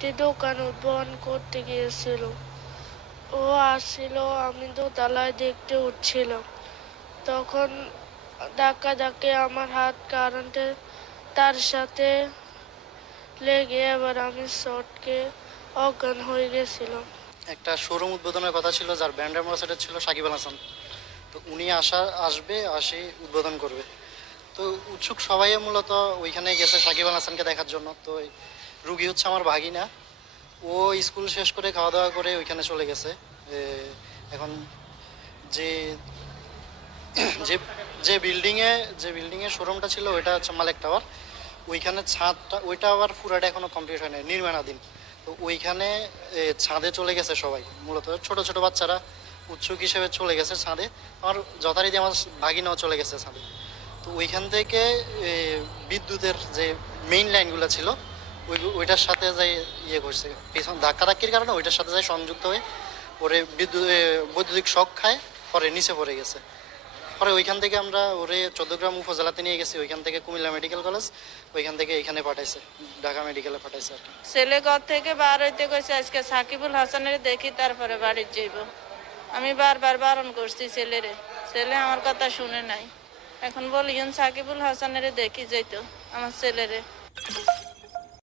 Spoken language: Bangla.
একটি দোকান উদ্বোধন করতে গিয়েছিল। ও আসছিল আমি দোতলায় দেখতে উঠছিলাম। তখন ধাক্কা ধাক্কে আমার হাত কারেন্টে তার সাথে লেগে আবার আমি শর্টকে অজ্ঞান হয়ে গেছিলাম। একটা শোরুম উদ্বোধনের কথা ছিল, যার ব্র্যান্ড অ্যাম্বাসেডার ছিল সাকিব আল হাসান। তো উনি আসা, আসবে, আসে উদ্বোধন করবে। তো উৎসুক সবাই মূলত ওইখানে গেছে সাকিব আল হাসানকে দেখার জন্য। তো রুগী হচ্ছে আমার ভাগিনা। ও স্কুল শেষ করে খাওয়া দাওয়া করে ওইখানে চলে গেছে। এখন যে যে যে বিল্ডিংয়ে যে বিল্ডিংয়ে শোরুমটা ছিল ওইটা হচ্ছে মালিক টাওয়ার ওইখানে ছাদটা, ওইটা আবার পুরাটা এখনও কমপ্লিট হয় নাই নির্মাণাধীন। তো ওইখানে ছাদে চলে গেছে সবাই, মূলত ছোট ছোট বাচ্চারা, উৎসুক হিসেবে চলে গেছে ছাদে। আমার যথারীতি আমার ভাগিনাও চলে গেছে ছাদে। তো ওইখান থেকে বিদ্যুতের যে মেইন লাইনগুলো ছিল ওইটার সাথে যাই ইয়ে করছে। পেছন ধাক্কা ধাক্কির কারণে ওইটার সাথে যাই সংযুক্ত হয়ে ওরে বিদ্যুৎ বৈদ্যুতিক শখ খায়, পরে নিচে পড়ে গেছে। পরে ওইখান থেকে আমরা ওরে চোদ্দগ্রাম উপজেলাতে নিয়ে গেছি, ওইখান থেকে কুমিল্লা মেডিকেল কলেজ, ওইখান থেকে এখানে পাঠাইছে, ঢাকা মেডিকেলে পাঠাইছে আর ছেলে ঘর থেকে বার হইতে কইছে, আজকে সাকিবুল হাসানের দেখি তারপরে বাড়ির যাইব। আমি বারবার বারণ করছি ছেলেরে, ছেলে আমার কথা শুনে নাই। এখন বলি সাকিবুল হাসানের দেখি যাইতো, আমার ছেলেরে।